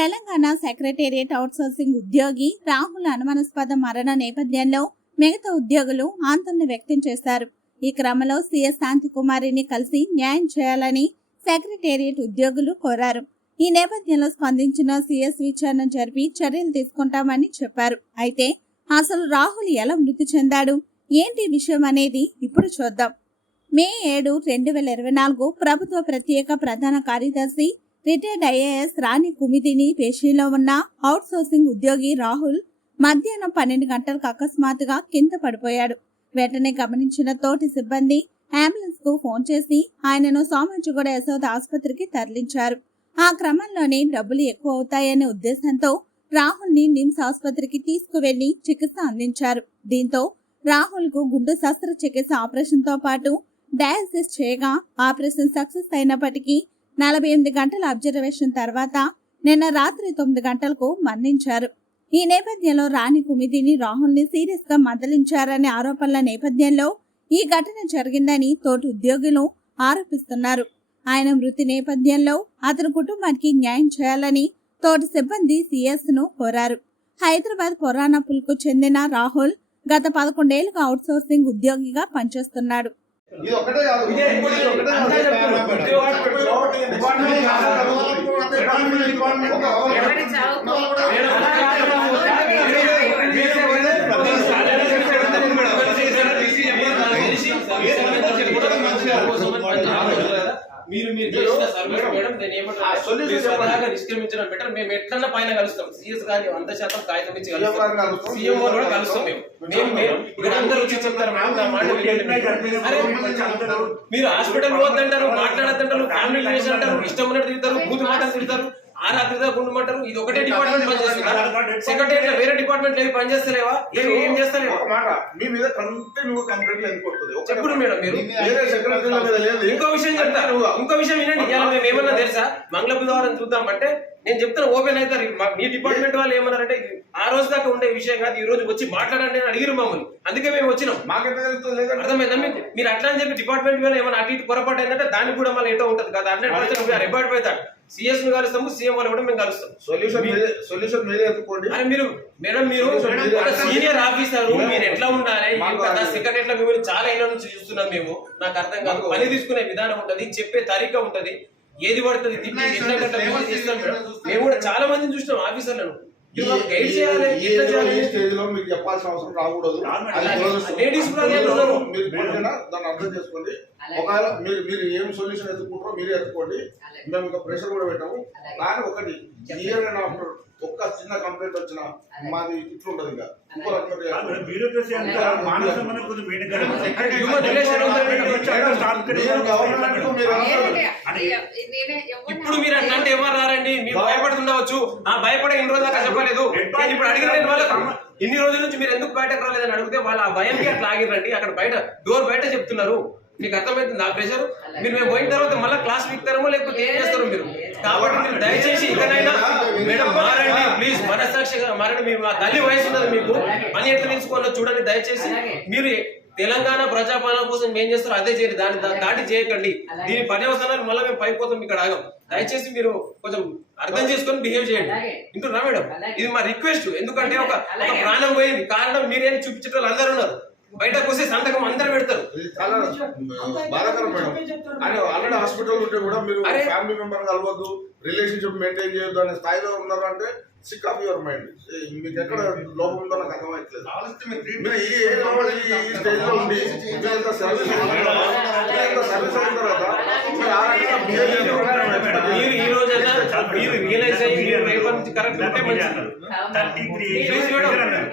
Telangana secretariat outsourcing ఉద్యోగి రాహుల్ అనుమానాస్పద మరణ నేపథ్యంలో మిగతా ఉద్యోగులు ఆందోళన వ్యక్తం చేశారు. ఈ క్రమంలో సీఎస్ శాంతికుమారిని కలిసి న్యాయం చేయాలని సెక్రటేరియట్ ఉద్యోగులు కోరారు. ఈ నేపథ్యంలో స్పందించిన సీఎస్ విచారణ జరిపి చర్యలు తీసుకుంటామని చెప్పారు. అయితే అసలు రాహుల్ ఎలా మృతి చెందాడు? ఏంటి విషయం అనేది ఇప్పుడు చూద్దాం. మే ఏడు రెండు వేల ఇరవై నాలుగు ప్రభుత్వ ప్రత్యేక ప్రధాన కార్యదర్శి రిటైర్డ్ ఐఏఎస్ రాణి కుమిదిని పేషీలో ఉన్న అవుట్సోర్సింగ్ ఉద్యోగి రాహుల్ మధ్యాహ్నం పన్నెండు గంటలకు అకస్మాత్తుగా కింద పడిపోయాడు. వెంటనే గమనించిన తోటి సిబ్బంది అంబులెన్స్కు ఫోన్ చేసి ఆయనను సోమంచుగూడ యశోద ఆసుపత్రికి తరలించారు. ఆ క్రమంలోనే డబ్బులు ఎక్కువ అవుతాయనే ఉద్దేశంతో రాహుల్ని నిమ్స్ ఆసుపత్రికి తీసుకువెళ్ళి చికిత్స అందించారు. దీంతో రాహుల్కు గుండె శస్త్రచికిత్స ఆపరేషన్తో పాటు డయాలసిస్ చేయగా ఆపరేషన్ సక్సెస్ అయినప్పటికీ నలభై ఎనిమిది గంటల అబ్జర్వేషన్ తర్వాత నిన్న రాత్రి తొమ్మిది గంటలకు మరణించారు. ఈ నేపథ్యంలో రాణి కుమిదిని రాహుల్ని సీరియస్గా మందలించారనే ఆరోపణల నేపథ్యంలో ఈ ఘటన జరిగిందని తోటి ఉద్యోగులు ఆరోపిస్తున్నారు. ఆయన మృతి నేపథ్యంలో అతని కుటుంబానికి న్యాయం చేయాలని తోటి సిబ్బంది సిఎస్ను కోరారు. హైదరాబాద్ పురాణపుల్కు చెందిన రాహుల్ గత పదకొండేళ్ళుగా అవుట్సోర్సింగ్ ఉద్యోగిగా పనిచేస్తున్నాడు. ఇది ఒకటే కాదు. మీరే నిష్క్రమించడం బెటర్ మేము ఎట్లన్నా పైన కలుస్తాం. సీఎస్ గారిని వంద శాతం కాగితం ఇచ్చి కలుస్తాం. సీఎం గారు కూడా కలుస్తాం. మేము మేము మేము ఇక్కడ అందరూ వచ్చి చెప్తారు మేడం నా మాట వినండి. అరే మీరు హాస్పిటల్ పోద్దంటారు మాట్లాడద్దంటారు ఫ్యామిలీ రిలేషన్ అంటారు ఇష్టం ఉన్నట్టు తిడతారు బూత్ మాటలు తిడతారు ఆ రాత్రి దాకా ఉండమంటారు ఇది ఒకటే డిపార్ట్మెంట్ పనిచేస్తుందా సెక్రటరీ వేరే డిపార్ట్మెంట్ లేదు పనిచేస్తలేవా ఏం ఏం చేస్తలేవా? ఒక మాట మీ మీద కంటిన్యూ కంప్లైంట్ ఎందుకు వస్తుంది? ఒకటే చెప్పుడు మాట. మేడం మీరు. వేరే సెక్రటరీల మీద లేదు. ఇంకో విషయం చెప్తారు ఇంకో విషయం వినండి. ఇవాళ మేము ఏమన్నా తెలుసా? మంగళ బుధవారం చూద్దాం అంటే నేను చెప్తాను ఓపెన్ అవుతారు. మా- డిపార్ట్మెంట్ వాళ్ళు ఏమన్నారంటే రోజు దాకా ఉండే విషయం కాదు ఈ రోజు వచ్చి మాట్లాడండి అని అడిగిరు మమ్మల్ని. అందుకే మేము వచ్చినాం. మాకెంత తెలుస్తుంది? లేదంటే అర్థమైందా మీకు? మీరు అట్లా అని చెప్పి డిపార్ట్మెంట్ వాళ్ళు ఏమైనా అటు ఇటు పొరపాటు ఏంటంటే దానికి కూడా మళ్ళీ ఎటో ఉంటుంది కదా హండ్రెడ్ పర్సెంట్ రిపోర్ట్ అవుతాడు సిఎస్ను కలుస్తాము సీఎం వాళ్ళు కూడా మేము కలుస్తాం. సొల్యూషన్ మీరే సొల్యూషన్ మీరే ఎత్తుకోండి అరే మీరు మేడం మీరు సీనియర్ ఆఫీసర్ మీరు ఎట్లా ఉండాలి? కదా మిమ్మల్ని చాలా ఏళ్ళ నుంచి చూస్తున్నాం మేము. నాకు అర్థం కాదు. పని తీసుకునే విధానం ఉంటది చెప్పే తరీక ఉంటది. ఏది పడుతుంది మేము కూడా చాలా మందిని చూసినాం ఆఫీసర్లను స్టేజ్లో మీకు చెప్పాల్సిన అవసరం రాకూడదు. మీరు ఇప్పటికైనా దాన్ని అర్థం చేసుకోండి. ఒకవేళ మీరు మీరు ఏం సొల్యూషన్ ఎత్తుకుంటారో మీరే ఎత్తుకోండి. మేము ఇంకా ప్రెషర్ కూడా పెట్టాము. కానీ ఒకటి ఇయర్ అండ్ ఆఫ్టర్ ఒక్క చిన్న కంప్లైంట్ వచ్చిన మాది ఇట్లుంటది ఇంకా. ఇప్పుడు మీరు అంటే ఎవరు రారండి? మీరు భయపడుతుండవచ్చు ఆ భయపడే ఇన్ని రోజులు చెప్పలేదు నేను ఇప్పుడు అడిగిన ఇన్ని రోజుల నుంచి మీరు ఎందుకు బయటకు రాలేదని అడిగితే వాళ్ళు ఆ భయంకి అట్లా ఆగిరండి అక్కడ బయట డోర్ బయట చెప్తున్నారు. మీకు అర్థమవుతుంది ఆ ప్రెషర్ మీరు మేము పోయిన తర్వాత మళ్ళీ క్లాస్ వీక్తారమో లేకపోతే ఏం చేస్తారు మీరు? కాబట్టి మీరు దయచేసి ఇకనైనా మేడం మారండి ప్లీజ్ మనసాక్షిగా మారండి. మీరు మా తల్లి వయసు ఉన్నది మీకు. పని ఎట్లా నిలుచుకోవాలో చూడండి. దయచేసి మీరు తెలంగాణ ప్రజాపాలన కోసం ఏం చేస్తారో అదే చేయండి. దాన్ని దాటి చేయకండి. దీని పర్యవసానాలు మళ్ళీ మేము పైపోతాం ఇక్కడ ఆగం. దయచేసి మీరు కొంచెం అర్థం చేసుకొని బిహేవ్ చేయండి. వింటున్నా మేడం? ఇది మా రిక్వెస్ట్. ఎందుకంటే ఒక ఒక ప్రాణం పోయింది. కారణం మీరేం చూపించే వాళ్ళు అందరూ ఉన్నారు. బయటకు వస్తే సంతకం అందరూ పెడతారు. ఇది చాలా బాధాకరం మేడం. అని ఆల్రెడీ హాస్పిటల్ ఉంటే కూడా మీరు. ఫ్యామిలీ మెంబర్ కలవద్దు. రిలేషన్షిప్ మెయింటైన్ చేయొద్దు అనే స్థాయిలో ఉన్నారు అంటే సిక్ ఆఫ్ యువర్ మైండ్ మీకు ఎక్కడ లోపం ఉందో నాకు అర్థమవుతలేదు మీరు ఈ ఏజ్లో ఈ ఈ స్టేజ్లో ఉండి మీరు ఇంత సర్వీస్ మీరు ఇంత సర్వీస్ అయిన తర్వాత మీరు ఆ రకంగా బిహేవ్ చేయడం మీరు ఈ రోజైనా మీరు రియలైజ్ అయ్యి మీరు రేపటి నుంచి కరెక్ట్ ఉంటే మంచిది. Thirty three registration madam